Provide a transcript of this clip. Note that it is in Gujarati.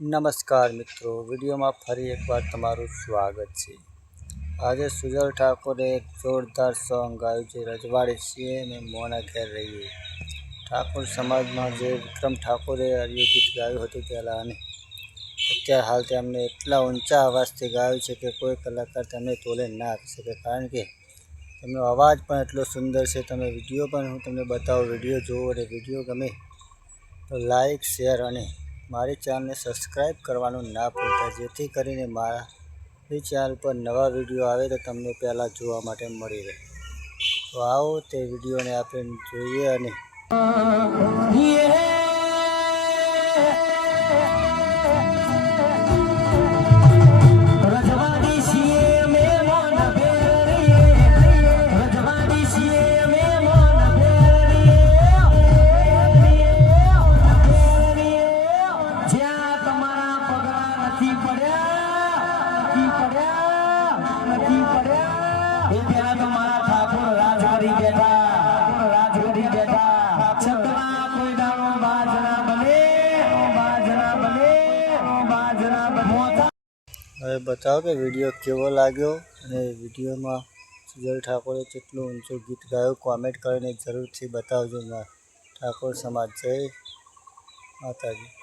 નમસ્કાર મિત્રો, વિડીયોમાં ફરી એકવાર તમારું સ્વાગત છે। આજે સુજલ ઠાકોરે એક જોરદાર સોંગ ગાયું છે, રજવાડી છીએ ને મોના ઘેર રહીએ। ઠાકોર સમાજમાં જે વિક્રમ ઠાકોરે આર્યું ગીત ગાયું હતું પહેલાં અને અત્યારે હાલ તેમને એટલા ઊંચા અવાજથી ગાયું છે કે કોઈ કલાકાર તેમને તોલે ના આપી શકે, કારણ કે તેમનો અવાજ પણ એટલો સુંદર છે। તમે વિડીયો પણ હું તમને બતાવું, વિડીયો જુઓ અને વિડીયો ગમે તો લાઈક, શેર અને મારી ચેનલને સબસ્ક્રાઈબ કરવાનું ના ભૂલતા, જેથી કરીને મારી ચેનલ પર નવા વિડીયો આવે તો તમને પહેલાં જોવા માટે મળી રહે। તો આવો તે વિડીયોને આપણે જોઈએ અને હવે બતાવો કે વિડીયો કેવો લાગ્યો અને વિડીયોમાં સુજલ ઠાકોરે કેટલું ઊંચું ગીત ગાયું, કોમેન્ટ કરીને જરૂરથી બતાવજો। ઠાકોર સમાજ જય માતાજી।